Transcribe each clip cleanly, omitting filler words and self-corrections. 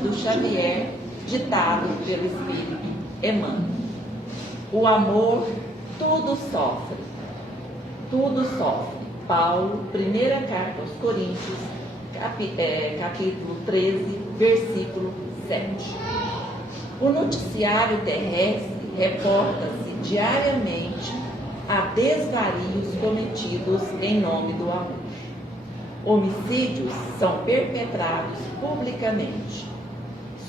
Cândido Xavier, ditado pelo Espírito Emmanuel. O amor tudo sofre, tudo sofre. Paulo, primeira carta aos Coríntios, capítulo 13, versículo 7. O noticiário terrestre reporta-se diariamente a desvarios cometidos em nome do amor. Homicídios são perpetrados publicamente.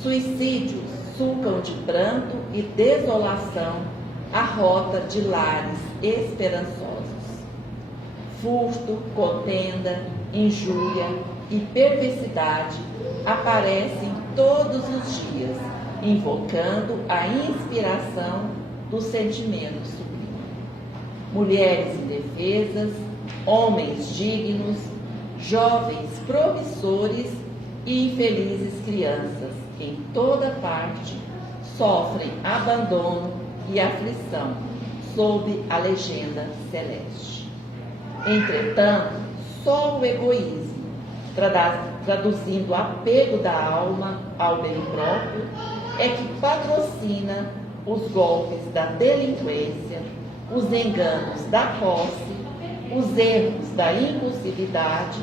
Suicídios sulcam de pranto e desolação a rota de lares esperançosos. Furto, contenda, injúria e perversidade aparecem todos os dias, invocando a inspiração do sentimento sublime. Mulheres indefesas, homens dignos, jovens promissores e infelizes crianças, em toda parte, sofrem abandono e aflição sob a legenda celeste. Entretanto, só o egoísmo, traduzindo o apego da alma ao bem próprio, é que patrocina os golpes da delinquência, os enganos da posse, os erros da impulsividade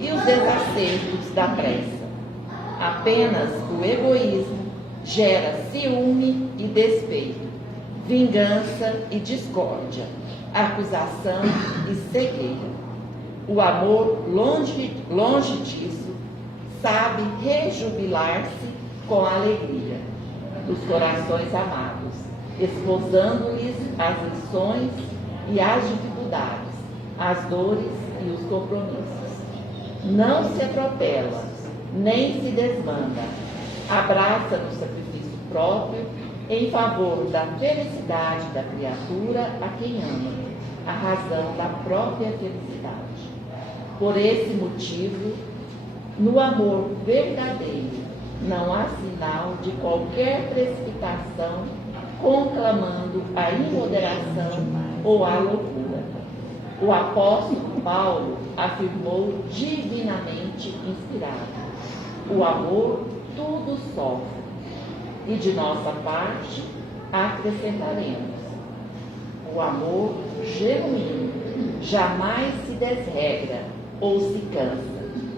e os desacertos da pressa. Apenas o egoísmo gera ciúme e despeito, vingança e discórdia, acusação e cegueira. O amor, longe disso, sabe rejubilar-se com a alegria dos corações amados, esposando-lhes as lições e as dificuldades, as dores e os compromissos. Não se atropela, nem se desmanda, abraça no sacrifício próprio em favor da felicidade da criatura a quem ama, a razão da própria felicidade. Por esse motivo, no amor verdadeiro, não há sinal de qualquer precipitação conclamando a imoderação ou a loucura. O apóstolo Paulo afirmou divinamente inspirado: o amor tudo sofre. E de nossa parte, acrescentaremos: o amor genuíno jamais se desregra ou se cansa,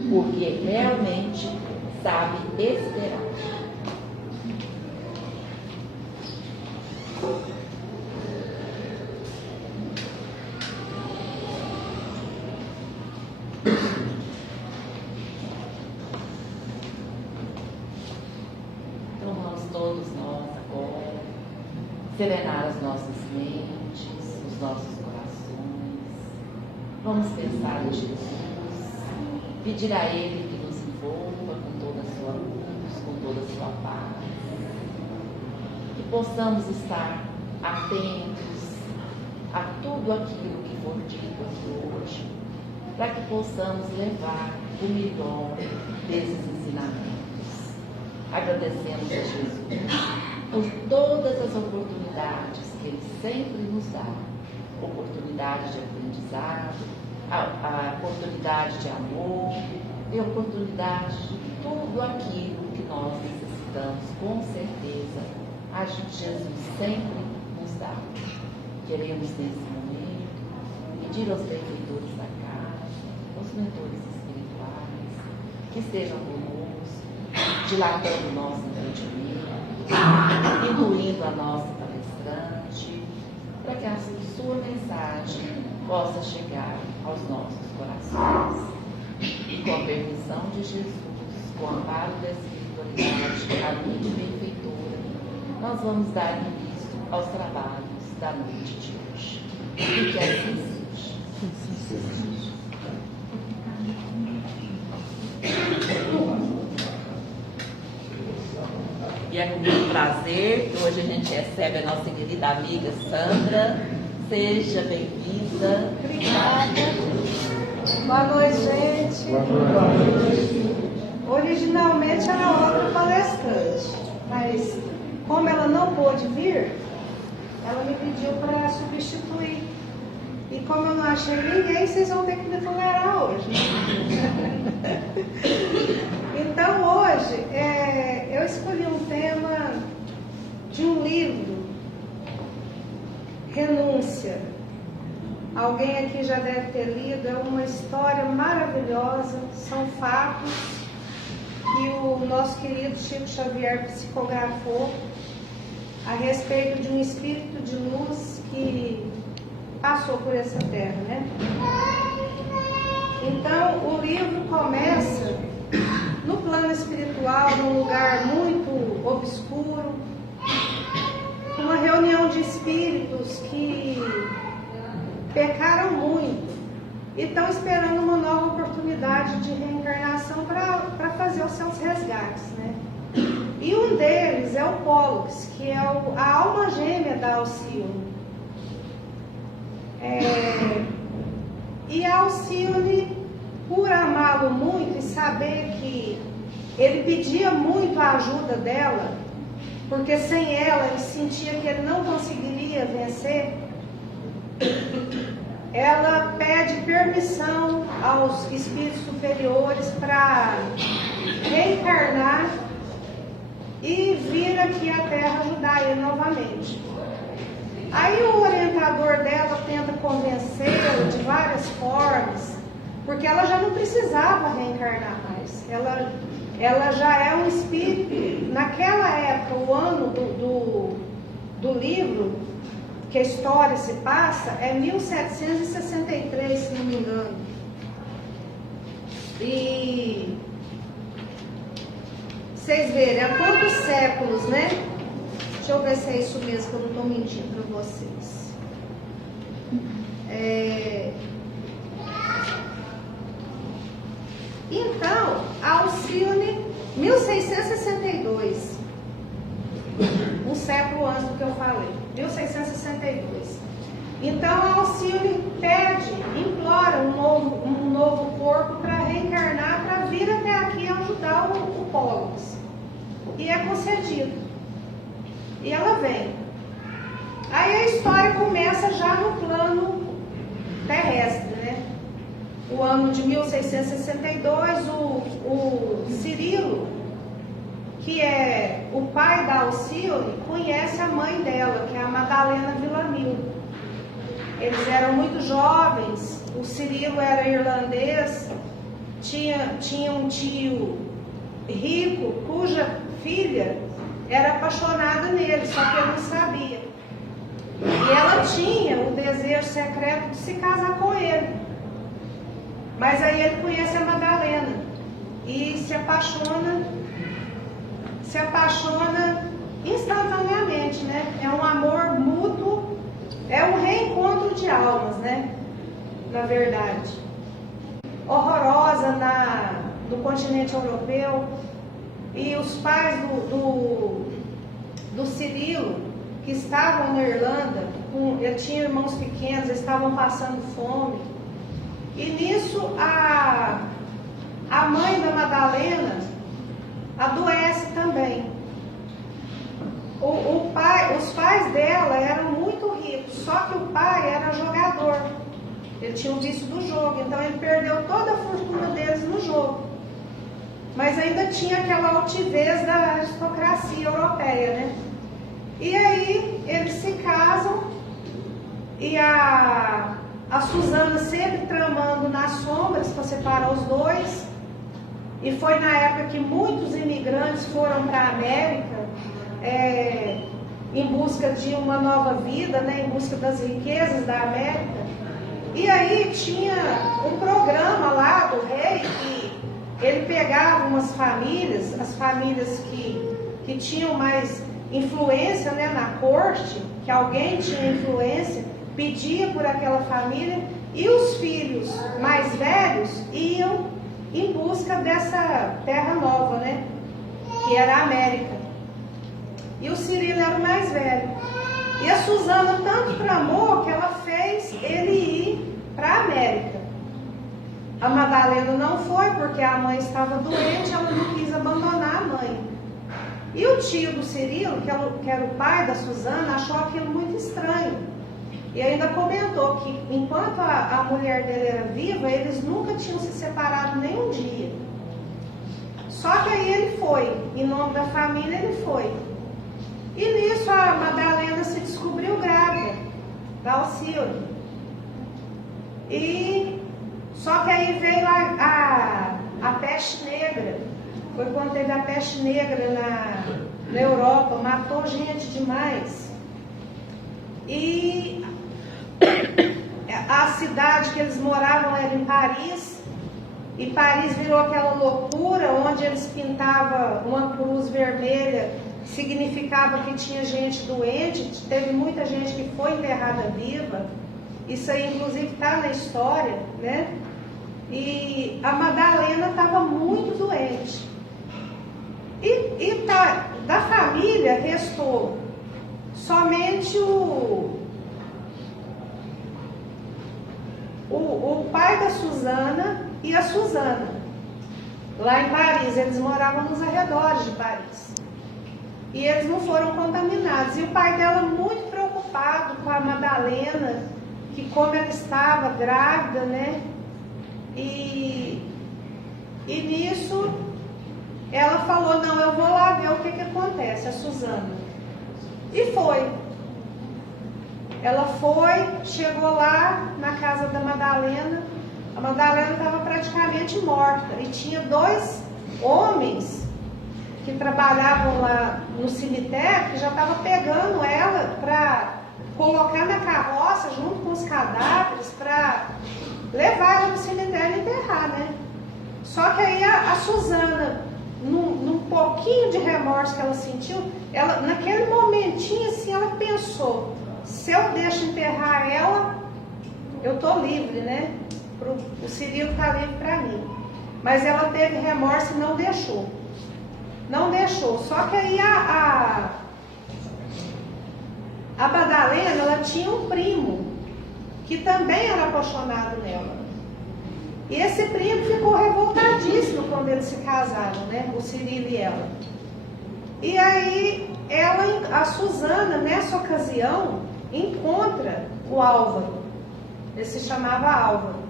porque realmente sabe esperar. Então vamos todos nós agora serenar as nossas mentes, os nossos corações. Vamos pensar em Jesus, pedir a Ele que nos envolva com toda a sua luz, com toda a sua paz, que possamos estar atentos a tudo aquilo que for dito aqui hoje, para que possamos levar o melhor desses ensinamentos. Agradecemos a Jesus por todas as oportunidades que Ele sempre nos dá, oportunidade de aprendizado, a oportunidade de amor e a oportunidade de tudo aquilo que nós necessitamos, com certeza, a Jesus sempre nos dá. Queremos, nesse momento, pedir aos benfeitores da casa, aos mentores espirituais, que estejam conosco, dilatando o nosso entendimento, incluindo a nossa palestrante, para que a sua mensagem possa chegar aos nossos corações. E com a permissão de Jesus, com o amparo da espiritualidade, a mente benfeitora, nós vamos dar início aos trabalhos da noite de hoje. E que assim seja. E é com muito prazer que hoje a gente recebe a nossa querida amiga Sandra. Seja bem-vinda. Obrigada. Boa noite, gente. Boa noite. Originalmente era outra palestrante, mas como ela não pôde vir, ela me pediu para substituir. E como eu não achei ninguém, vocês vão ter que me tolerar hoje. Então hoje Renúncia. Alguém aqui já deve ter lido, é uma história maravilhosa, são fatos que o nosso querido Chico Xavier psicografou a respeito de um espírito de luz que passou por essa terra, né? Então, o livro começa no plano espiritual, num lugar muito obscuro, uma reunião de espíritos que pecaram muito e estão esperando uma nova oportunidade de reencarnação para fazer os seus resgates, né? E um deles é o Pollux, que é a alma gêmea da Alcione. E a Alcione, por amá-lo muito e saber que ele pedia muito a ajuda dela, porque sem ela ele sentia que ele não conseguiria vencer, ela pede permissão aos espíritos superiores para reencarnar e vir aqui à Terra ajudar ele novamente. Aí o orientador dela tenta convencê-la de várias formas, porque ela já não precisava reencarnar mais. Ela já é um espírito. Naquela época, o ano do livro, que a história se passa, é 1763, se não me engano. E vocês verem, há quantos séculos, né? Deixa eu ver se é isso mesmo, que eu não estou mentindo para vocês. Então, a Alcione, 1662, um século antes do que eu falei, 1662. Então, a Alcione pede, implora um novo corpo para reencarnar, para vir até aqui ajudar o Pollux. E é concedido. E ela vem. Aí a história começa já no plano terrestre, né? O ano de 1662, o Cirilo, que é o pai da Alcione, conhece a mãe dela, que é a Madalena Villamil. Eles eram muito jovens, o Cirilo era irlandês, tinha um tio rico, cuja filha era apaixonada nele, só que ele não sabia. E ela tinha o desejo secreto de se casar com ele. Mas aí ele conhece a Madalena e se apaixona instantaneamente, né? É um amor mútuo, é um reencontro de almas, né? Na verdade. Horrorosa no continente europeu. E os pais do Cirilo, que estavam na Irlanda, ele tinha irmãos pequenos, eles estavam passando fome. E nisso a mãe da Madalena adoece também. Os pais dela eram muito ricos, só que o pai era jogador. Ele tinha o vício do jogo, então ele perdeu toda a fortuna deles no jogo. Mas ainda tinha aquela altivez da aristocracia europeia, né? E aí eles se casam e a Susana sempre tramando nas sombras para separar os dois. E foi na época que muitos imigrantes foram para a América em busca de uma nova vida, né? Em busca das riquezas da América. E aí tinha um programa lá do rei que ele pegava umas famílias, as famílias que tinham mais influência, né, na corte, que alguém tinha influência, pedia por aquela família, e os filhos mais velhos iam em busca dessa terra nova, né, que era a América. E o Cirilo era o mais velho. E a Susana tanto tramou que ela fez ele ir para a América. A Madalena não foi porque a mãe estava doente, ela não quis abandonar a mãe. E o tio do Cirilo, que era o pai da Susana, achou aquilo muito estranho. E ainda comentou que enquanto a mulher dele era viva, eles nunca tinham se separado nem um dia. Só que aí ele foi, em nome da família ele foi. E nisso a Madalena se descobriu grávida. da Alcione. E só que aí veio a peste negra. Foi quando teve a peste negra na Europa, matou gente demais. E a cidade que eles moravam era em Paris. E Paris virou aquela loucura onde eles pintavam uma cruz vermelha, significava que tinha gente doente, teve muita gente que foi enterrada viva. Isso aí inclusive está na história, né? E a Madalena estava muito doente. Da família restou somente o pai da Susana e a Susana. Lá em Paris, eles moravam nos arredores de Paris. E eles não foram contaminados. E o pai dela muito preocupado com a Madalena, que como ela estava grávida, né? E nisso ela falou, não, eu vou lá ver o que acontece, a Susana. E foi. Ela foi, chegou lá na casa da Madalena. A Madalena estava praticamente morta. E tinha 2 homens que trabalhavam lá no cemitério, que já estavam pegando ela para colocar na carroça junto com os cadáveres para levar ela no cemitério e enterrar, né? Só que aí a Susana, num pouquinho de remorso que ela sentiu, ela, naquele momentinho assim, ela pensou, se eu deixo enterrar ela, eu tô livre, né? O Cirilo tá livre para mim. Mas ela teve remorso e não deixou. Não deixou. Só que aí a Madalena, ela tinha um primo que também era apaixonado nela. E esse primo ficou revoltadíssimo quando eles se casaram, né? O Cirilo e ela. E aí a Susana, nessa ocasião, encontra o Álvaro. Ele se chamava Álvaro.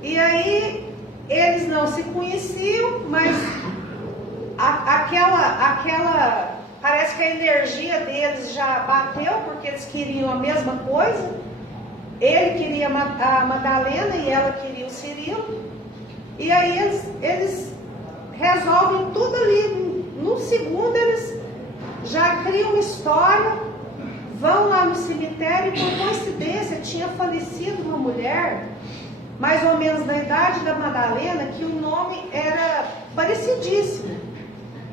E aí eles não se conheciam, mas parece que a energia deles já bateu, porque eles queriam a mesma coisa. Ele queria a Madalena e ela queria o Cirilo. E aí eles resolvem tudo ali. Num segundo eles já criam uma história, vão lá no cemitério e por coincidência tinha falecido uma mulher, mais ou menos da idade da Madalena, que o nome era parecidíssimo.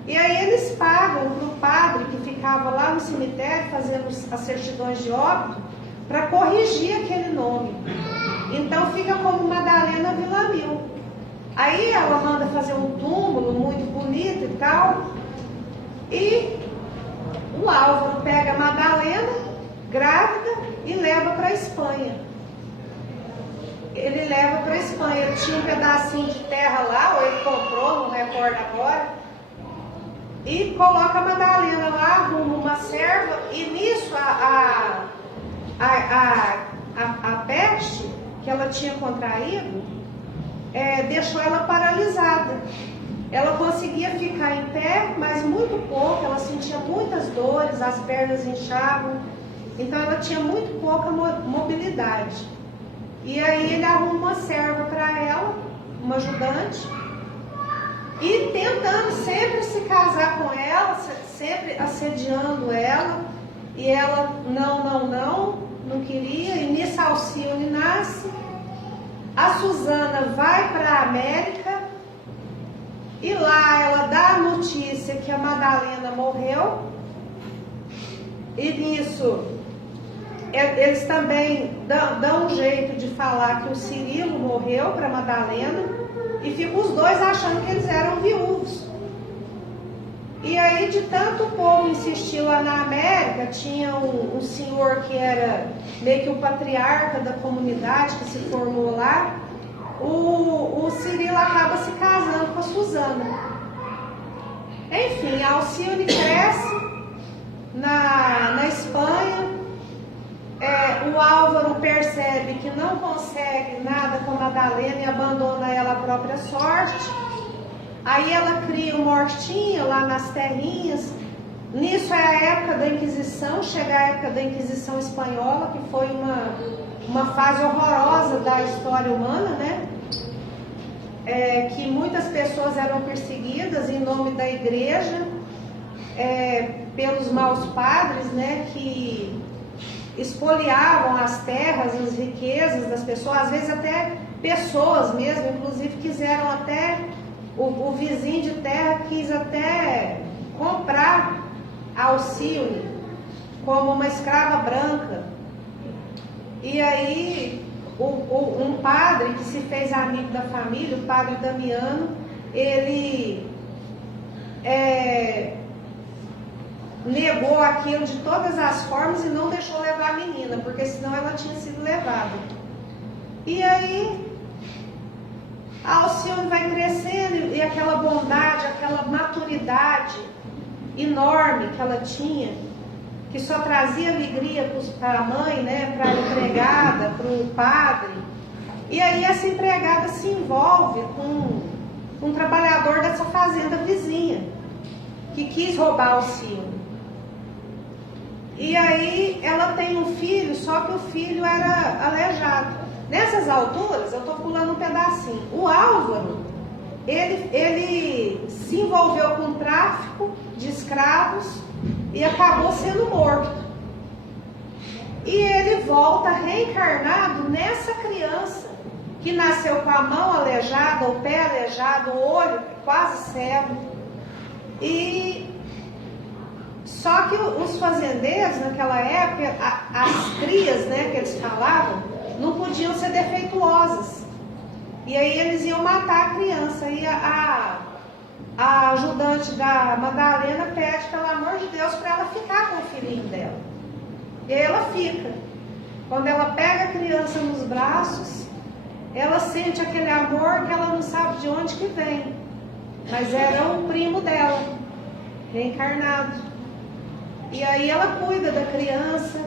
E aí eles pagam para o padre que ficava lá no cemitério fazendo as certidões de óbito para corrigir aquele nome. Então fica como Madalena Villamil. Aí ela manda fazer um túmulo muito bonito e tal. E o Álvaro pega a Madalena, grávida, e leva para a Espanha. Ele leva para a Espanha. Ele tinha um pedacinho de terra lá, ou ele comprou, não recordo agora. E coloca a Madalena lá, arruma uma serva, e nisso a peste que ela tinha contraído deixou ela paralisada. Ela conseguia ficar em pé, mas muito pouco, ela sentia muitas dores, as pernas inchavam, então ela tinha muito pouca mobilidade. E aí ele arruma uma serva para ela, uma ajudante, e tentando sempre se casar com ela, sempre assediando ela, e ela não queria, e nisso a Alcione nasce. A Susana vai para a América, e lá ela dá a notícia que a Madalena morreu, e nisso eles também dão um jeito de falar que o Cirilo morreu para a Madalena, e ficam os dois achando que eles eram viúvos. E aí, de tanto o povo insistir lá na América, tinha um senhor que era meio que o patriarca da comunidade que se formou lá. O Cirilo acaba se casando com a Susana. Enfim, a Alcione cresce na Espanha. O Álvaro percebe que não consegue nada com a Madalena e abandona ela à própria sorte. Aí ela cria uma hortinha lá nas terrinhas. Nisso é a época da Inquisição, chega a época da Inquisição Espanhola, que foi uma fase horrorosa da história humana, né? Que muitas pessoas eram perseguidas em nome da igreja, pelos maus padres, né? Que espoliavam as terras, as riquezas das pessoas, às vezes até pessoas mesmo, inclusive quiseram até, o vizinho de terra quis até comprar Alcione como uma escrava branca. E aí um padre que se fez amigo da família, o padre Damiano, ele negou aquilo de todas as formas e não deixou levar a menina, porque senão ela tinha sido levada. E aí a Alcione vai crescendo e aquela bondade, aquela maturidade enorme que ela tinha, que só trazia alegria para a mãe, né, para a empregada, para o padre. E aí essa empregada se envolve com um trabalhador dessa fazenda vizinha, que quis roubar Alcione. E aí ela tem um filho, só que o filho era aleijado. Nessas alturas, eu estou pulando um pedacinho, o Álvaro, ele se envolveu com o tráfico de escravos e acabou sendo morto. E ele volta reencarnado nessa criança que nasceu com a mão aleijada, o pé aleijado, o olho quase cego. E só que os fazendeiros naquela época, as crias, né, que eles falavam, não podiam ser defeituosas. E aí eles iam matar a criança. E a ajudante da Madalena pede, pelo amor de Deus, para ela ficar com o filhinho dela. E aí ela fica. Quando ela pega a criança nos braços, ela sente aquele amor que ela não sabe de onde que vem. Mas era um primo dela, reencarnado. E aí ela cuida da criança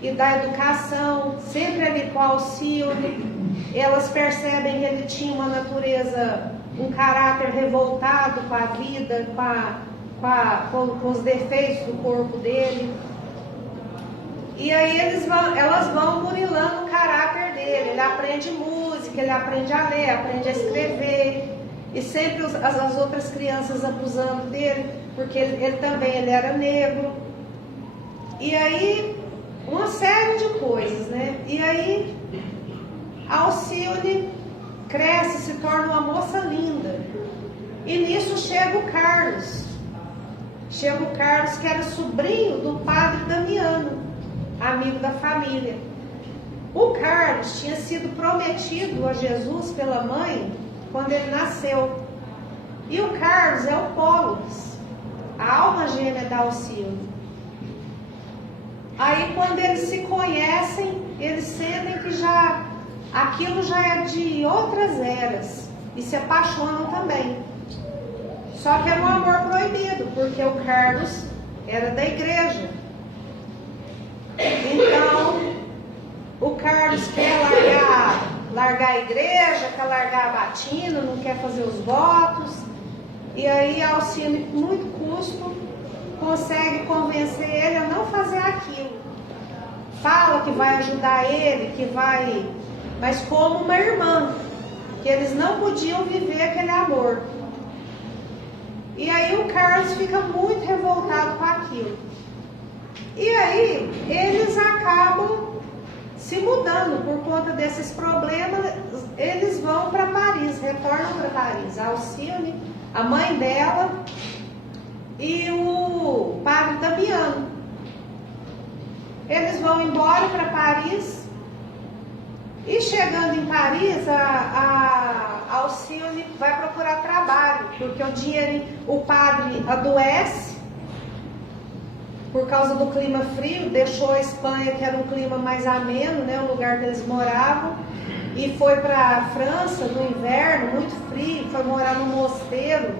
e da educação, sempre ali com a Alcione. Elas percebem que ele tinha uma natureza, um caráter revoltado com a vida, com os defeitos do corpo dele. E aí elas vão burilando o caráter dele. Ele aprende música, ele aprende a ler, aprende a escrever. E sempre as outras crianças abusando dele, porque ele era negro. E aí, uma série de coisas, né? E aí, a Alcione cresce, se torna uma moça linda. E nisso chega o Carlos. Chega o Carlos, que era sobrinho do padre Damiano, amigo da família. O Carlos tinha sido prometido a Jesus pela mãe quando ele nasceu. E o Carlos é o Pólux, a alma gêmea da Alcione. Aí quando eles se conhecem, eles sentem que aquilo já é de outras eras e se apaixonam também. Só que era um amor proibido, porque o Carlos era da igreja. Então, o Carlos quer largar a igreja, quer largar a batina, não quer fazer os votos. E aí a Alcione, com muito custo, consegue convencer ele a não fazer aquilo. Fala que vai ajudar ele, que vai... Mas como uma irmã, que eles não podiam viver aquele amor. E aí o Carlos fica muito revoltado com aquilo. E aí eles acabam se mudando por conta desses problemas. Eles vão para Paris, retornam para Paris. A Alcione, a mãe dela e o padre Damiano. Eles vão embora para Paris. E chegando em Paris, a Alcione vai procurar trabalho, porque o padre adoece por causa do clima frio, deixou a Espanha, que era um clima mais ameno, né, o lugar que eles moravam, e foi para a França no inverno, muito frio, foi morar no mosteiro.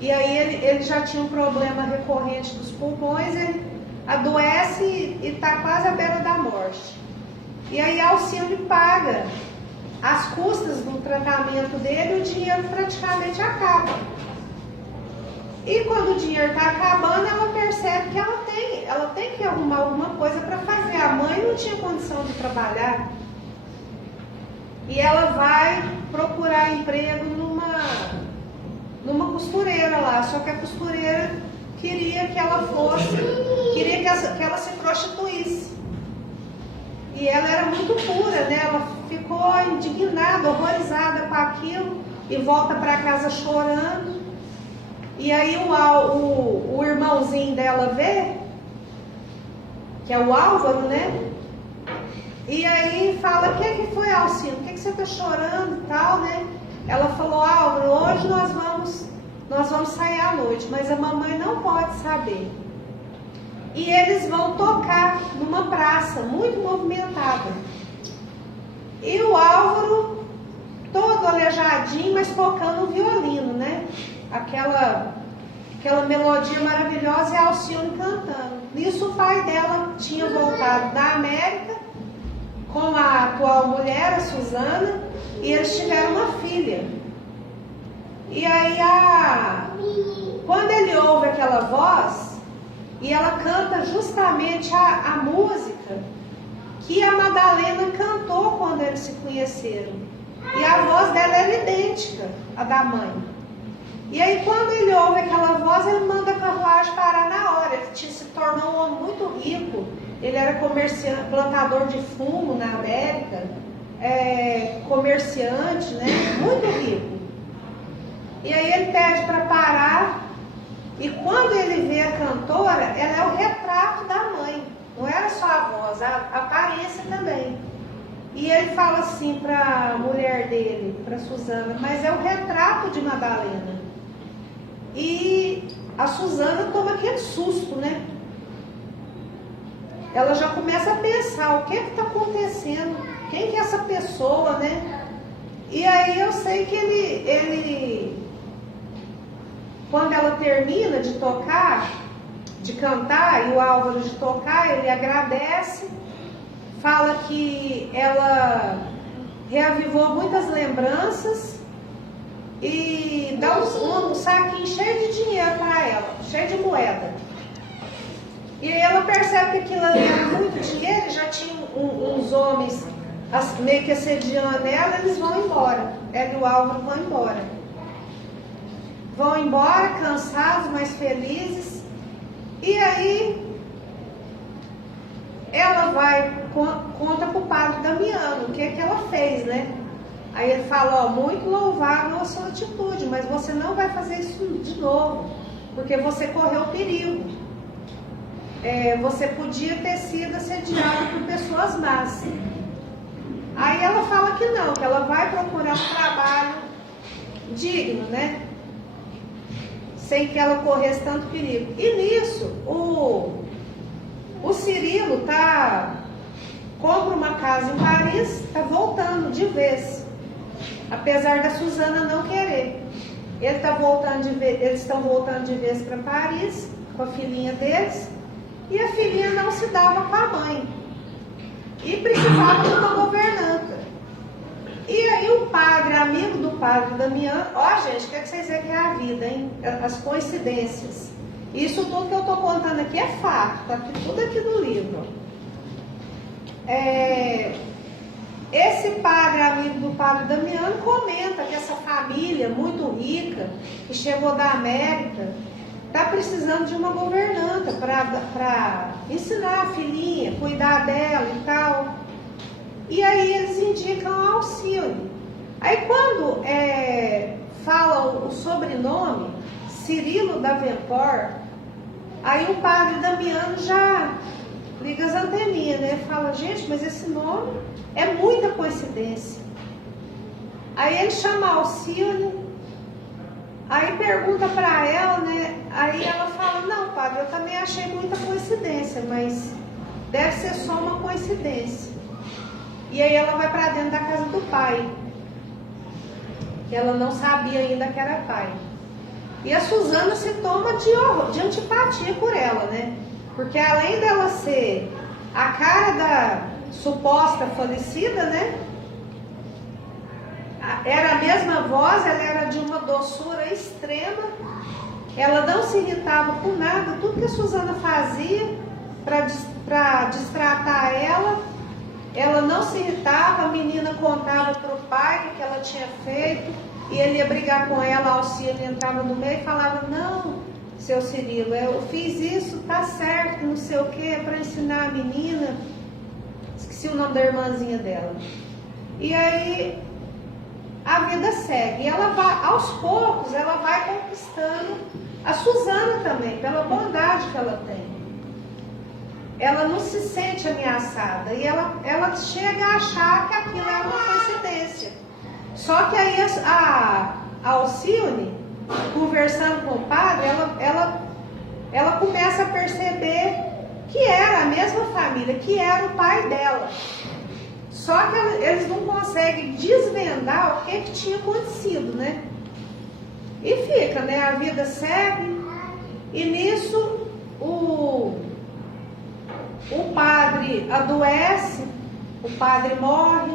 E aí ele já tinha um problema recorrente dos pulmões, ele adoece e está quase à beira da morte. E aí a Alcione paga as custas do tratamento dele e o dinheiro praticamente acaba. E quando o dinheiro está acabando, ela percebe que ela tem que arrumar alguma coisa para fazer. A mãe não tinha condição de trabalhar. E ela vai procurar emprego numa costureira lá. Só que a costureira queria que ela se prostituísse. E ela era muito pura, né? Ela ficou indignada, horrorizada com aquilo e volta para casa chorando. E aí o irmãozinho dela vê, que é o Álvaro, né? E aí fala: o que foi, Alcino? Por que você está chorando e tal, né? Ela falou: Álvaro, hoje nós vamos sair à noite, mas a mamãe não pode saber. E eles vão tocar numa praça muito movimentada. E o Álvaro, todo aleijadinho, mas tocando o violino, né? Aquela melodia maravilhosa, e a Alcione cantando. Nisso o pai dela tinha voltado da América com a atual mulher, a Suzana, e eles tiveram uma filha. E aí quando ele ouve aquela voz, e ela canta justamente a música que a Madalena cantou quando eles se conheceram. E a voz dela era idêntica à da mãe. E aí quando ele ouve aquela voz, ele manda a carruagem parar na hora. Ele se tornou um homem muito rico. Ele era plantador de fumo na América, comerciante, né? Muito rico. E aí ele pede para parar. E quando ele vê a cantora, ela é o retrato da mãe. Não era só a voz, a aparência também. E ele fala assim para a mulher dele, para Suzana: mas é o retrato de Madalena. E a Suzana toma aquele susto, né? Ela já começa a pensar: o que está acontecendo? Quem que é essa pessoa, né? E aí eu sei que ele quando ela termina de tocar, de cantar, e o Álvaro de tocar, ele agradece, fala que ela reavivou muitas lembranças e dá um saquinho cheio de dinheiro para ela, cheio de moeda. E aí ela percebe que aquilo ali era muito dinheiro, já tinha uns homens meio que assediando ela, eles vão embora. Ela e o Álvaro vão embora. Vão embora, cansados, mas felizes. E aí ela conta para o padre Damiano o que ela fez, né? Aí ele fala: muito louvável a sua atitude, mas você não vai fazer isso de novo, porque você correu perigo. Você podia ter sido assediada por pessoas más. Aí ela fala que não, que ela vai procurar um trabalho digno, né? Sem que ela corresse tanto perigo. E nisso, o Cirilo compra uma casa em Paris, está voltando de vez, apesar da Suzana não querer. Eles estão voltando de vez para Paris com a filhinha deles, e a filhinha não se dava com a mãe e precisava de uma governanta. E aí o padre, amigo do padre Damiano, gente, o que vocês veem que é a vida, hein? As coincidências. Isso tudo que eu estou contando aqui é fato, está tudo aqui no livro. Esse padre, amigo do padre Damiano, comenta que essa família muito rica, que chegou da América, está precisando de uma governanta para ensinar a filhinha, cuidar dela e tal. E aí eles indicam a Alcione. Aí quando fala o sobrenome, Cirilo Davenport, aí o padre Damiano já liga as anteninhas, né? Fala: gente, mas esse nome é muita coincidência. Aí ele chama a Alcione, aí pergunta para ela, né? Aí ela fala: não, padre, eu também achei muita coincidência, mas deve ser só uma coincidência. E aí ela vai para dentro da casa do pai, que ela não sabia ainda que era pai. E a Suzana se toma de antipatia por ela, né? Porque além dela ser a cara da suposta falecida, né? Era a mesma voz, ela era de uma doçura extrema. ela não se irritava com nada, tudo que a Suzana fazia para destratar ela não se irritava. A menina contava para o pai o que ela tinha feito, e ele ia brigar com ela, a Alcine entrava no meio e falava: não, seu Cirilo, eu fiz isso, tá certo, não sei o que, para ensinar a menina. Esqueci o nome da irmãzinha dela. E aí a vida segue, e ela vai, aos poucos, ela vai conquistando a Suzana também, pela bondade que ela tem. Ela não se sente ameaçada, e ela chega a achar que aquilo é uma coincidência. Só que aí a Alcione, conversando com o padre, ela começa a perceber que era a mesma família, que era o pai dela. Só que eles não conseguem desvendar o que tinha acontecido, né? E fica, né? A vida segue, e nisso o padre adoece, o padre morre,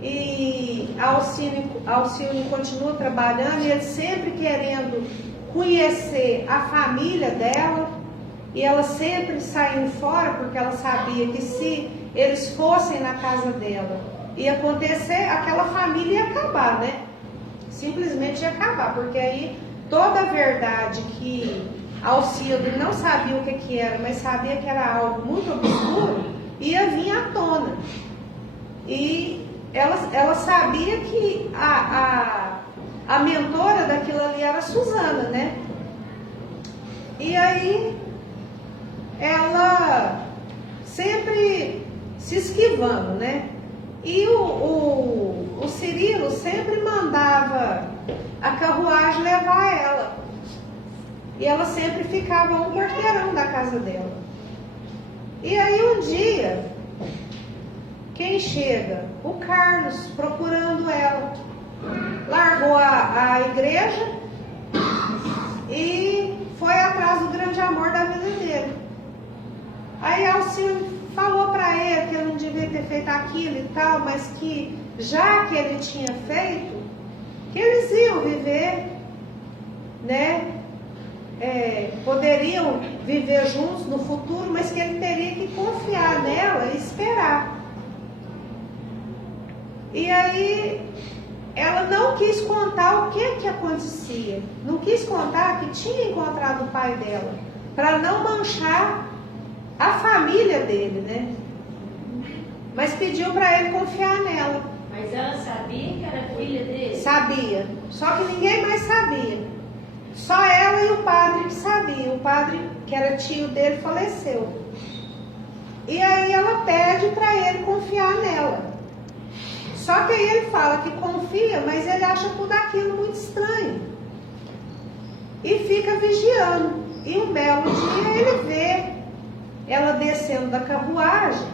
e a Alcione continua trabalhando, e ele sempre querendo conhecer a família dela, e ela sempre saindo fora, porque ela sabia que se eles fossem na casa dela, ia acontecer, aquela família ia acabar, né? Simplesmente ia acabar, porque aí toda a verdade que Alcilde não sabia o que era, mas sabia que era algo muito obscuro, ia vir à tona. E ela sabia que a mentora daquilo ali era a Suzana, né? E aí ela sempre se esquivando, né? E o Cirilo sempre mandava a carruagem levar ela. E ela sempre ficava a um quarteirão da casa dela. E aí um dia, quem chega? O Carlos, procurando ela. Largou a igreja e foi atrás do grande amor da vida dele. Aí a Alcine falou para ele que ele não devia ter feito aquilo e tal, mas que já que ele tinha feito, que eles iam viver, né? Poderiam viver juntos no futuro, mas que ele teria que confiar nela e esperar. E aí ela não quis contar o que acontecia, não quis contar que tinha encontrado o pai dela, para não manchar a família dele, né? Mas pediu para ele confiar nela. Mas ela sabia que era filha dele? Sabia, só que ninguém mais sabia. Só ela e o padre que sabiam. O padre, que era tio dele, faleceu. E aí ela pede para ele confiar nela. Só que aí ele fala que confia, mas ele acha tudo aquilo muito estranho. E fica vigiando. E um belo dia ele vê ela descendo da carruagem,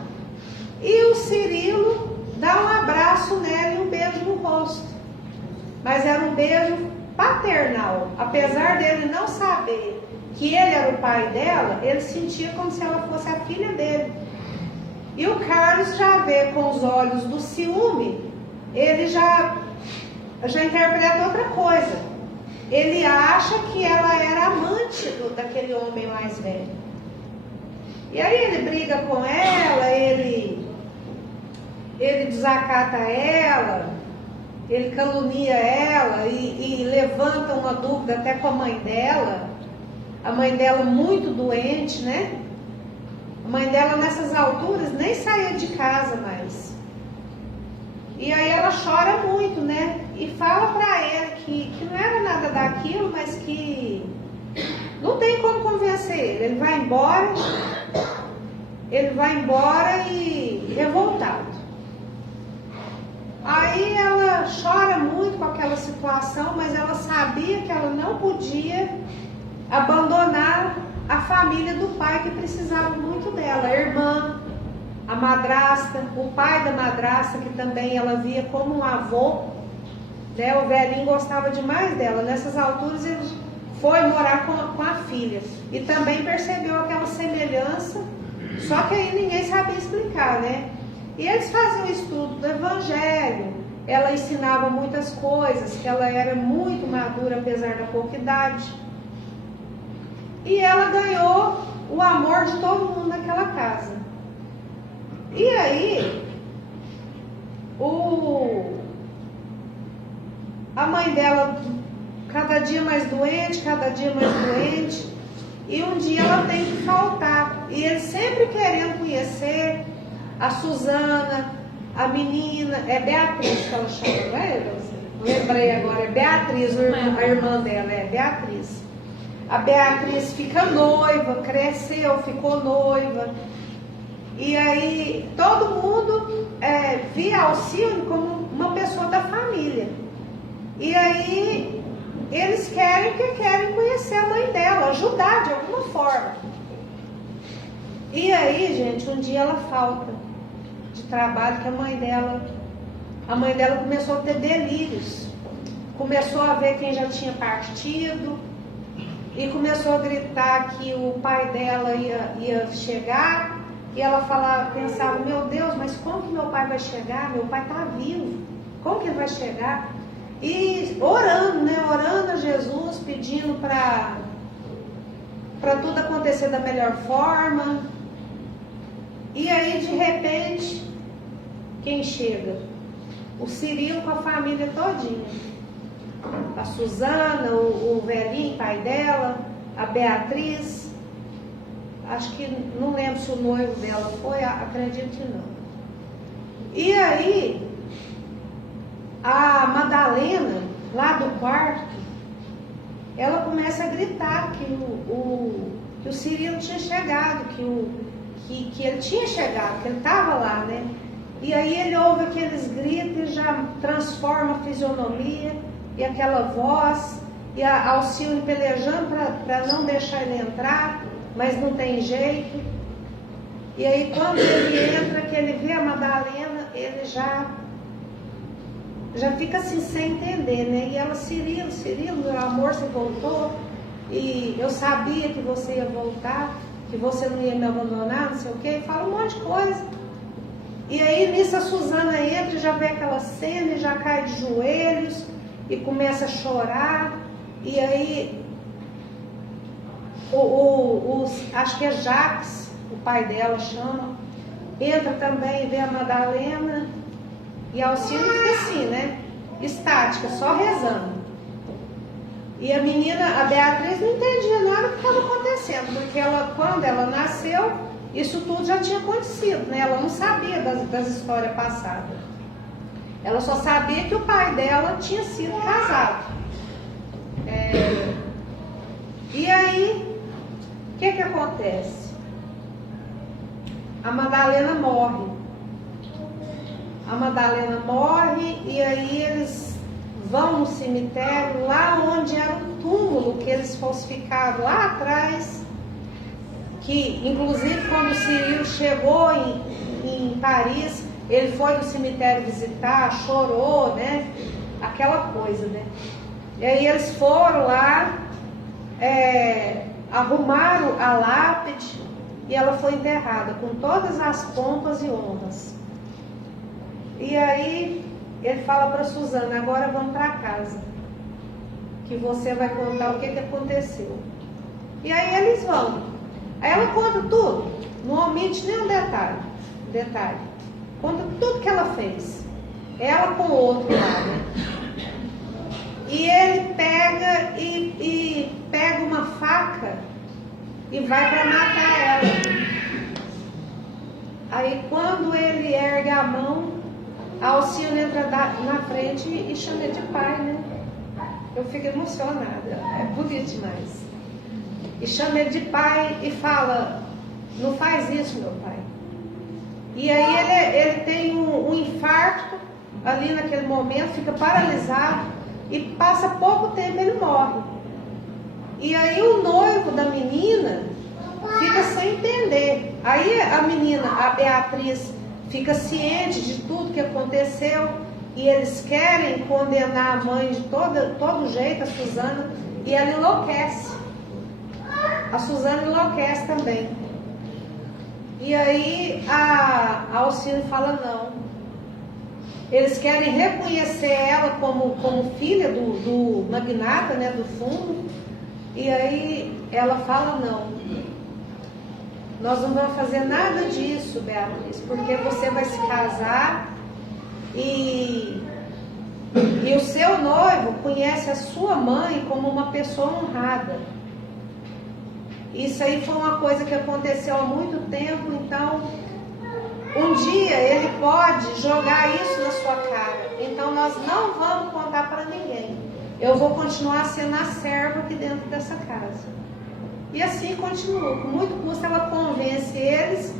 e o Cirilo dá um abraço nela e um beijo no rosto. Mas era um beijo paternal. Apesar dele não saber que ele era o pai dela, ele sentia como se ela fosse a filha dele. E o Carlos já vê com os olhos do ciúme, ele já interpreta outra coisa. Ele acha que ela era amante daquele homem mais velho. E aí ele briga com ela, ele desacata ela, ele calunia ela e levanta uma dúvida até com a mãe dela. A mãe dela muito doente, né? A mãe dela nessas alturas nem saía de casa mais. E aí ela chora muito, né? E fala pra ele que não era nada daquilo, mas que não tem como convencer ele. Ele vai embora e revoltado. Aí ela chora muito com aquela situação, mas ela sabia que ela não podia abandonar a família do pai, que precisava muito dela, a irmã, a madrasta, o pai da madrasta, que também ela via como um avô, né? O velhinho gostava demais dela. Nessas alturas ele foi morar com a filha e também percebeu aquela semelhança, só que aí ninguém sabia explicar, né? E eles faziam o estudo do evangelho, ela ensinava muitas coisas, que ela era muito madura apesar da pouca idade. E ela ganhou o amor de todo mundo naquela casa. E aí, a mãe dela cada dia mais doente, e um dia ela tem que faltar. E ele sempre querendo conhecer a Suzana, a menina, é Beatriz que ela chama, não é? Lembrei agora, é Beatriz, a irmã dela, é Beatriz. A Beatriz fica noiva, cresceu, ficou noiva. E aí todo mundo via Alcione como uma pessoa da família. E aí eles querem conhecer a mãe dela, ajudar de alguma forma. E aí, gente, um dia ela falta de trabalho, que a mãe dela começou a ter delírios. Começou a ver quem já tinha partido e começou a gritar que o pai dela ia chegar. E ela pensava, meu Deus, mas como que meu pai vai chegar? Meu pai está vivo, como que ele vai chegar? E orando, né? Orando a Jesus, pedindo para tudo acontecer da melhor forma. E aí, de repente, quem chega? O Cirilo com a família todinha. A Suzana, o velhinho, pai dela, a Beatriz. Acho que, não lembro se o noivo dela foi, acredito que não. E aí, a Madalena, lá do quarto, ela começa a gritar que o Cirilo tinha chegado, que ele tinha chegado, que ele estava lá, né? E aí ele ouve aqueles gritos e já transforma a fisionomia e aquela voz, e a Alcione pelejando para não deixar ele entrar, mas não tem jeito. E aí quando ele entra, que ele vê a Madalena, ele já fica assim sem entender, né? E ela, Cirilo, meu amor, você voltou, e eu sabia que você ia voltar, que você não ia me abandonar, não sei o quê, fala um monte de coisa. E aí nisso a Suzana entra, já vê aquela cena e já cai de joelhos e começa a chorar. E aí acho que é Jacques, o pai dela chama, entra também e vê a Madalena. E a Alcione fica assim, né? Estática, só rezando. E a menina, a Beatriz, não entendia nada do que estava acontecendo, porque quando ela nasceu, isso tudo já tinha acontecido, né? Ela não sabia das histórias passadas. Ela só sabia que o pai dela tinha sido casado. E aí, o que acontece? A Madalena morre. E aí eles vão no cemitério, lá onde era um túmulo que eles falsificaram lá atrás, que inclusive quando o Cirilo chegou em Paris, ele foi no cemitério visitar, chorou, né? Aquela coisa, né? E aí eles foram lá, arrumaram a lápide e ela foi enterrada com todas as pompas e honras. E aí ele fala para Suzana, agora vamos para casa, que você vai contar o que aconteceu. E aí eles vão. Aí ela conta tudo, não omite nenhum detalhe. Conta tudo que ela fez. Ela com o outro lá, né? E ele pega e pega uma faca e vai para matar ela. Aí quando ele ergue a mão, a Alcione entra na frente e chama ele de pai, né? Eu fico emocionada, é bonito demais. E chama ele de pai e fala, não faz isso, meu pai. E aí ele tem um infarto ali naquele momento, fica paralisado e passa pouco tempo ele morre. E aí o noivo da menina fica sem entender. Aí a menina, a Beatriz, fica ciente de tudo que aconteceu e eles querem condenar a mãe de todo jeito, a Suzana, e ela enlouquece. A Suzana enlouquece também. E aí a Alcione fala, não, Eles querem reconhecer ela como filha do magnata, né, do fundo. E aí ela fala, não, nós não vamos fazer nada disso, Beatriz, porque você vai se casar e o seu noivo conhece a sua mãe como uma pessoa honrada. Isso aí foi uma coisa que aconteceu há muito tempo, então um dia ele pode jogar isso na sua cara. Então nós não vamos contar para ninguém. Eu vou continuar sendo a serva aqui dentro dessa casa. E assim continuou. Com muito custo ela convence eles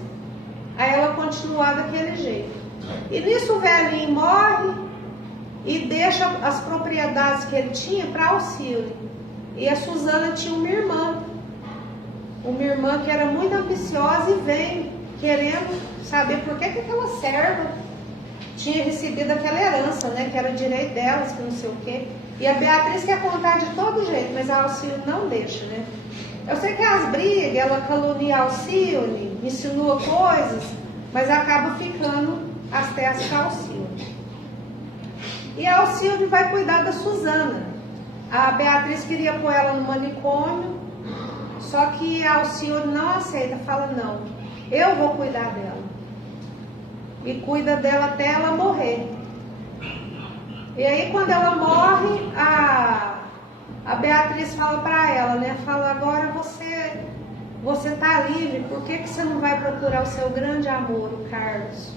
a ela continuar daquele jeito. E nisso o velhinho morre e deixa as propriedades que ele tinha para Alcíone. E a Susana tinha uma irmã que era muito ambiciosa e veio querendo saber por que aquela serva tinha recebido aquela herança, né, que era direito delas, que não sei o quê. E a Beatriz quer contar de todo jeito, mas a Alcíone não deixa, né? Eu sei que as brigas, ela calunia a Alcíone, insinua coisas, mas acaba ficando as terras com a Alcíone. E a Alcíone vai cuidar da Susana. A Beatriz queria pôr ela no manicômio, só que a Alcíone não aceita, fala, não, eu vou cuidar dela. E cuida dela até ela morrer. E aí quando ela morre, a Beatriz fala para ela, né? Fala, agora você tá livre, por que você não vai procurar o seu grande amor, o Carlos?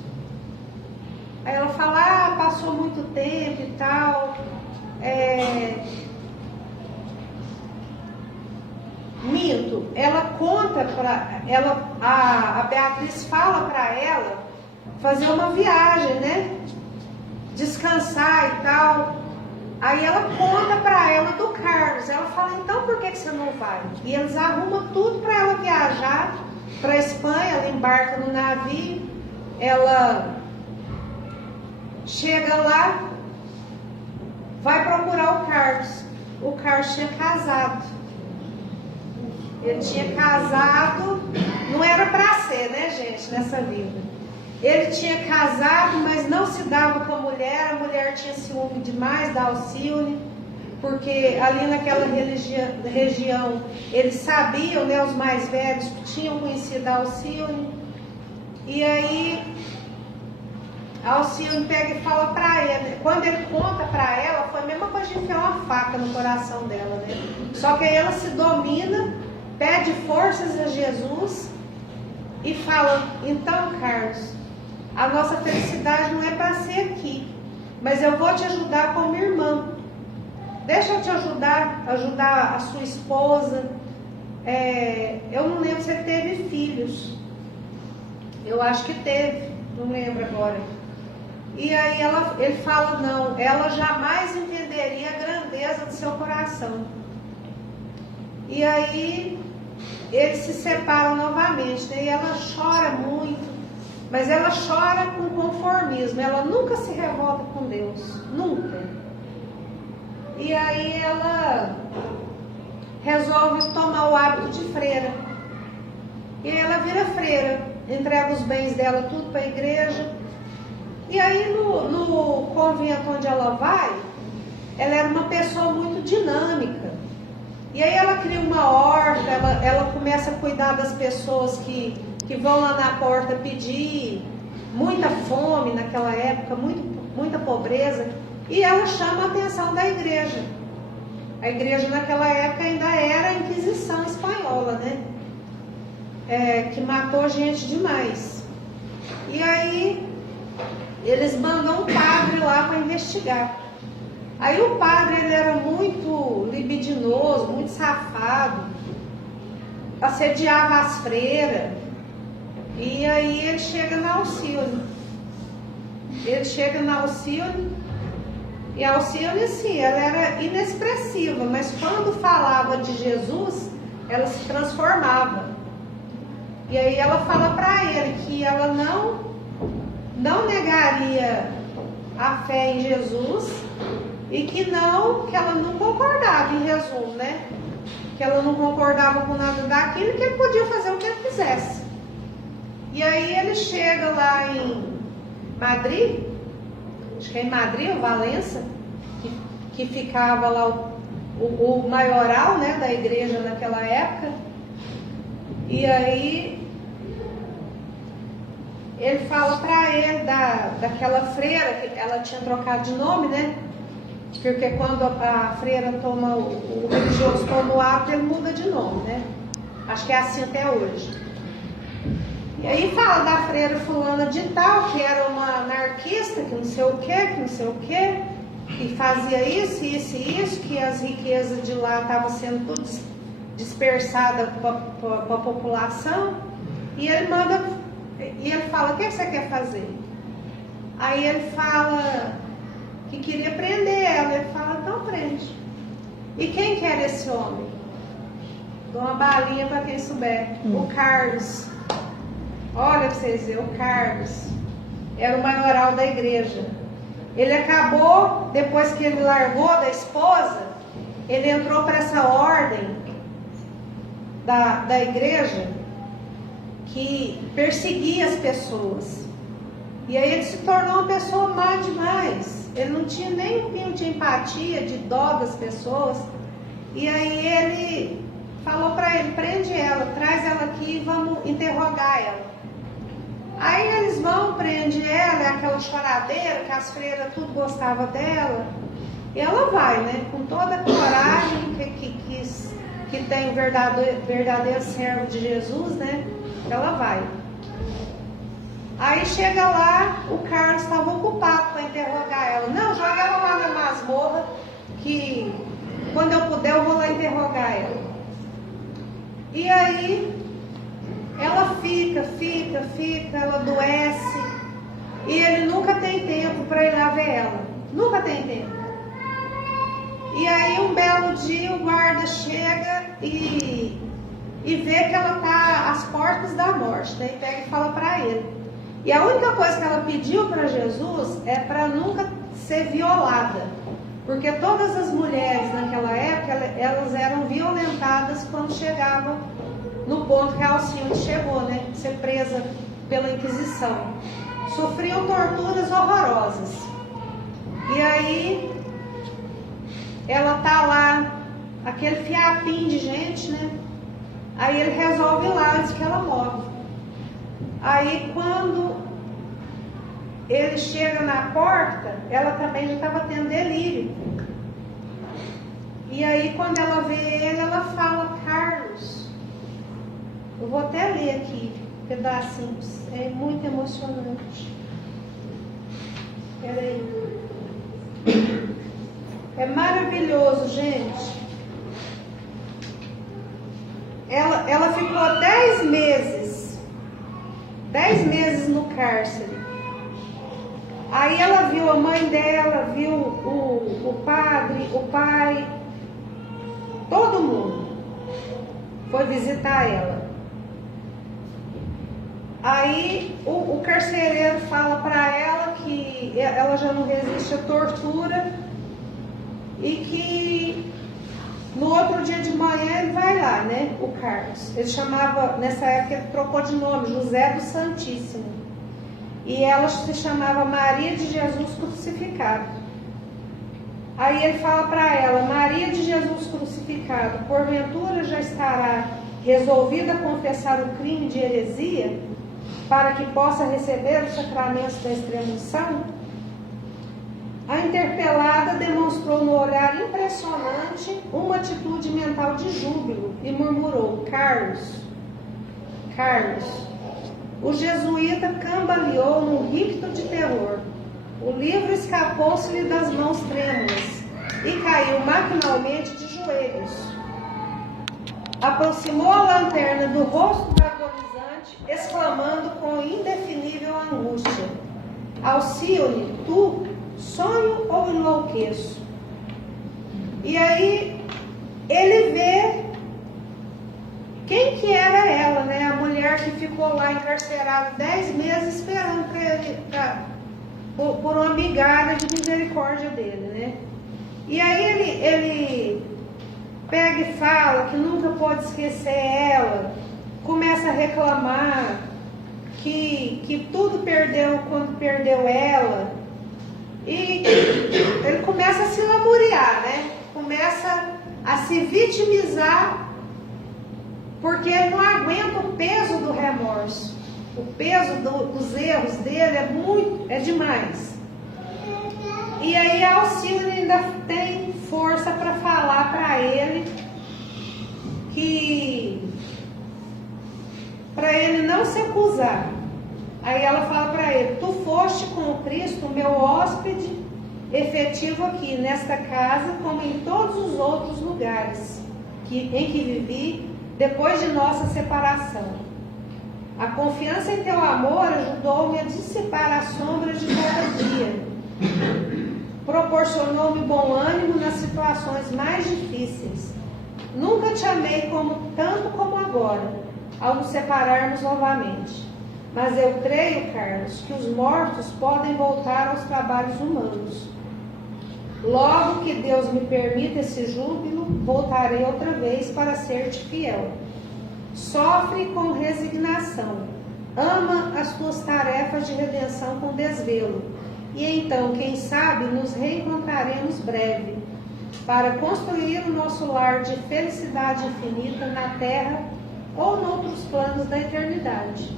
Aí ela fala, passou muito tempo e tal. Minto, ela conta para ela, a Beatriz fala para ela fazer uma viagem, né? Descansar e tal. Aí ela conta para ela do Carlos. Ela fala, então por que você não vai? E eles arrumam tudo para ela viajar para a Espanha. Ela embarca no navio. Ela chega lá, vai procurar o Carlos. O Carlos tinha casado. Ele tinha casado, não era para ser, né, gente, nessa vida. Ele tinha casado, mas não se dava com a mulher tinha ciúme demais da Alcíone, porque ali naquela região, eles sabiam, né, os mais velhos que tinham conhecido a Alcíone, e aí a Alcíone pega e fala para ele, quando ele conta para ela, foi a mesma coisa de enfiar uma faca no coração dela, né? Só que aí ela se domina, pede forças a Jesus e fala, então Carlos, a nossa felicidade não é para ser aqui, mas eu vou te ajudar como irmã. Deixa eu te ajudar a sua esposa. Eu não lembro se ele teve filhos. Eu acho que teve, não lembro agora. E aí ele fala, não, ela jamais entenderia a grandeza do seu coração. E aí eles se separam novamente, né? E ela chora muito. Mas ela chora com conformismo, ela nunca se revolta com Deus, nunca. E aí ela resolve tomar o hábito de freira. E aí ela vira freira, entrega os bens dela tudo para a igreja. E aí no convento onde ela vai, ela era uma pessoa muito dinâmica. E aí ela cria uma horta, ela começa a cuidar das pessoas que vão lá na porta pedir, muita fome naquela época, muita pobreza, e ela chama a atenção da igreja. A igreja naquela época ainda era a Inquisição espanhola, né? Que matou gente demais. E aí eles mandam um padre lá para investigar. Aí o padre, ele era muito libidinoso, muito safado, assediava as freiras. E aí ele chega na Alcíone. E a Alcíone, assim, ela era inexpressiva, mas quando falava de Jesus, ela se transformava. E aí ela fala para ele que ela não negaria a fé em Jesus e que ela não concordava, em resumo, né? Que ela não concordava com nada daquilo, que ele podia fazer o que ele quisesse. E aí ele chega lá em Madrid, acho que é em Madrid ou Valença, que ficava lá o maioral, né, da igreja naquela época. E aí ele fala para ele daquela freira, que ela tinha trocado de nome, né? Porque quando a freira toma, o religioso toma o hábito, ele muda de nome, né? Acho que é assim até hoje. E aí fala da freira fulana de tal, que era uma anarquista, que não sei o que, que fazia isso, que as riquezas de lá estavam sendo tudo dispersadas para a população. E ele fala, o que você quer fazer? Aí ele fala que queria prender ela. Ele fala, então prende. E quem que era esse homem? Dou uma balinha para quem souber. O Carlos. Olha para vocês verem, o Carlos era o maioral da igreja. Ele acabou, depois que ele largou da esposa, ele entrou para essa ordem da igreja que perseguia as pessoas. E aí ele se tornou uma pessoa má demais. Ele não tinha nem um pingo de empatia, de dó das pessoas. E aí ele falou para ele, prende ela, traz ela aqui e vamos interrogar ela. Aí eles vão, prende ela, é aquela choradeira, que as freiras tudo gostavam dela. E ela vai, né, com toda a coragem que tem o verdadeiro servo de Jesus, né, ela vai. Aí chega lá, o Carlos estava ocupado para interrogar ela. Não, joga ela lá na masmorra, que quando eu puder eu vou lá interrogar ela. E aí ela fica, ela adoece. E ele nunca tem tempo para ir lá ver ela. Nunca tem tempo. E aí um belo dia o guarda chega e vê que ela está às portas da morte. Daí pega e fala para ele. E a única coisa que ela pediu para Jesus é para nunca ser violada. Porque todas as mulheres naquela época, elas eram violentadas quando chegavam no ponto que a Alcione chegou, né? Ser presa pela Inquisição. Sofriam torturas horrorosas. E aí, ela tá lá, aquele fiapinho de gente, né? Aí ele resolve ir lá antes que ela morre. Aí quando ele chega na porta, ela também já estava tendo delírio. E aí quando ela vê ele, ela fala, Carlos, eu vou até ler aqui pedacinhos, é muito emocionante. Peraí. É maravilhoso, gente. Ela ficou 10 meses no cárcere. Aí ela viu a mãe dela, viu o padre, o pai, todo mundo foi visitar ela. Aí o carcereiro fala para ela que ela já não resiste à tortura e que no outro dia de manhã ele vai lá, né? O Carlos. Ele chamava, nessa época ele trocou de nome, José do Santíssimo. E ela se chamava Maria de Jesus Crucificado. Aí ele fala para ela, Maria de Jesus Crucificado, porventura já estará resolvida a confessar o crime de heresia, para que possa receber os sacramentos da extrema-unção? A interpelada demonstrou no olhar impressionante uma atitude mental de júbilo e murmurou, Carlos, o jesuíta cambaleou num ricto de terror. O livro escapou-se-lhe das mãos trêmulas e caiu maquinalmente de joelhos. Aproximou a lanterna do rosto do agonizante, exclamando com indefinível angústia, Alcione, tu, sonho ou enlouqueço? E aí ele vê quem que era ela, né? A mulher que ficou lá encarcerada 10 meses esperando por uma migalha de misericórdia dele, né? E aí ele pega e fala que nunca pode esquecer ela, começa a reclamar que tudo perdeu quando perdeu ela. E ele começa a se lamuriar, né? Começa a se vitimizar, porque ele não aguenta o peso do remorso. O peso dos erros dele é demais. E aí a Alcíone ainda tem força para falar para ele que para ele não se acusar. Aí ela fala para ele: tu foste com o Cristo meu hóspede efetivo aqui nesta casa, como em todos os outros lugares em que vivi depois de nossa separação. A confiança em teu amor ajudou-me a dissipar as sombras de cada dia. Proporcionou-me bom ânimo nas situações mais difíceis. Nunca te amei tanto como agora, ao nos separarmos novamente. Mas eu creio, Carlos, que os mortos podem voltar aos trabalhos humanos. Logo que Deus me permita esse júbilo, voltarei outra vez para ser-te fiel. Sofre com resignação. Ama as tuas tarefas de redenção com desvelo. E então, quem sabe, nos reencontraremos breve, para construir o nosso lar de felicidade infinita na terra ou noutros planos da eternidade.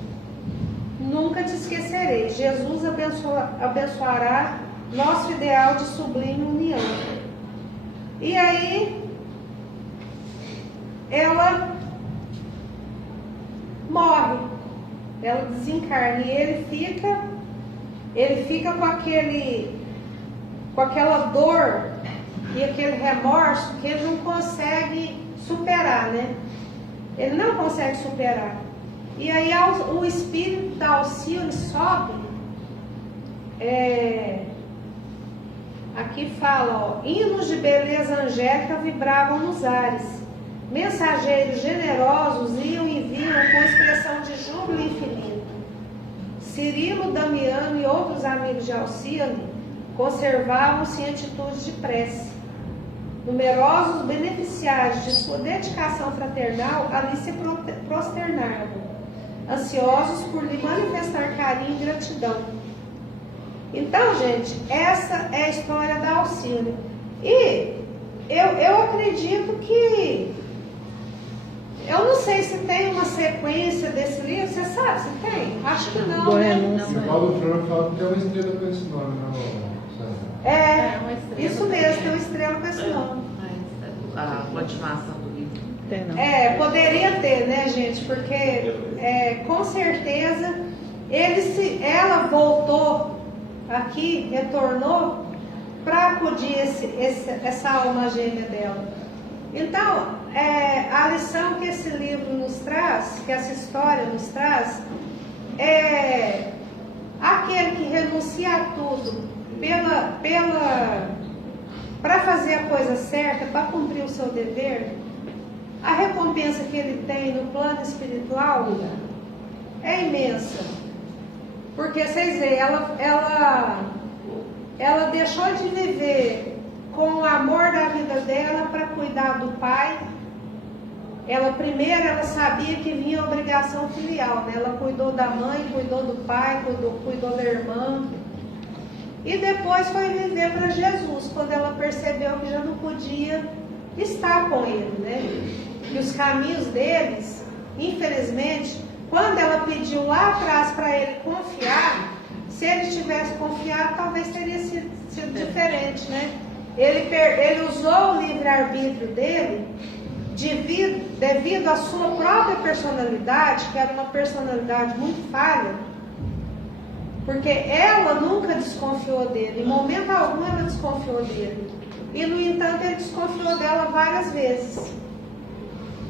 Nunca te esquecerei. Jesus abençoará nosso ideal de sublime união. E aí, ela morre, ela desencarna e ele fica com aquela dor e aquele remorso que ele não consegue superar, né? Ele não consegue superar. E aí o espírito da Alcíone sobe. Aqui fala, ó, hinos de beleza angélica vibravam nos ares. Mensageiros generosos iam e vinham com expressão de júbilo infinito. Cirilo, Damiano e outros amigos de Alcíone conservavam-se em atitudes de prece. Numerosos beneficiários de sua dedicação fraternal ali se prosternavam, ansiosos por lhe manifestar carinho e gratidão. Então, gente, essa é a história da Alcíone. E eu acredito que... Eu não sei se tem uma sequência desse livro. Você sabe se tem? Acho que não, né? O Paulo Freire fala que tem uma estrela com esse nome, não? Uma estrela. Isso mesmo, tem uma estrela com esse nome. A continuação do livro. Tem, não. Poderia ter, né, gente? Porque com certeza ela voltou aqui, retornou para acudir essa alma gêmea dela. Então, a lição que esse livro nos traz, que essa história nos traz, é aquele que renuncia a tudo para fazer a coisa certa, para cumprir o seu dever, a recompensa que ele tem no plano espiritual é imensa. Porque vocês veem, ela deixou de viver com o amor da vida dela para cuidar do pai. Ela sabia que vinha a obrigação filial, né? Ela cuidou da mãe, cuidou do pai, cuidou da irmã. E depois foi viver para Jesus, quando ela percebeu que já não podia estar com ele, né? E os caminhos deles, infelizmente, quando ela pediu lá atrás para ele confiar, se ele tivesse confiado, talvez teria sido diferente, né? Ele usou o livre-arbítrio dele devido à sua própria personalidade, que era uma personalidade muito falha, porque ela nunca desconfiou dele, em momento algum ela desconfiou dele. E, no entanto, ele desconfiou dela várias vezes.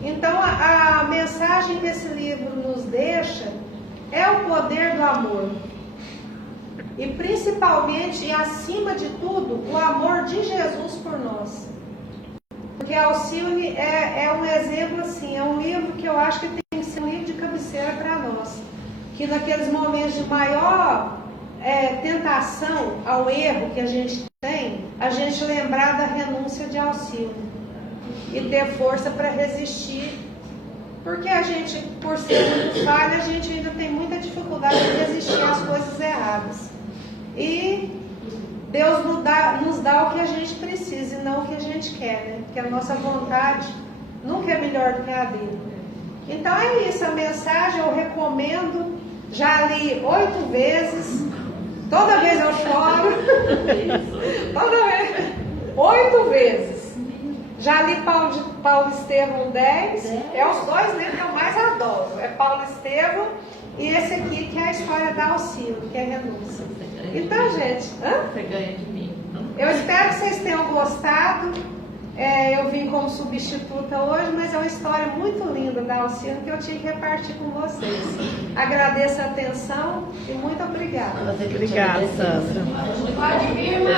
Então, a mensagem que esse livro nos deixa é o poder do amor. E, principalmente e acima de tudo, o amor de Jesus por nós. Porque a Alcíone é um exemplo assim, é um livro que eu acho que tem que ser um livro de cabeceira para nós. Que naqueles momentos de maior tentação ao erro que a gente tem, a gente lembrar da renúncia de Alcíone e ter força para resistir, porque a gente, por ser muito falha, a gente ainda tem muita dificuldade de resistir às coisas erradas. E Deus nos dá o que a gente precisa e não o que a gente quer, né? Porque a nossa vontade nunca é melhor do que a dele. Então é isso, a mensagem eu recomendo, já li 8 vezes, toda vez eu choro, toda vez, 8 vezes. Já li Paulo Estevão 10, é os dois livros que eu mais adoro, é Paulo Estevão e esse aqui que é a história da Alcina, que é renúncia. Então, gente, Você ganha de mim. eu espero que vocês tenham gostado. Eu vim como substituta hoje, mas é uma história muito linda da Alcina que eu tinha que repartir com vocês. Agradeço a atenção e muito obrigada. Obrigada, Sandra. Pode vir, mãe.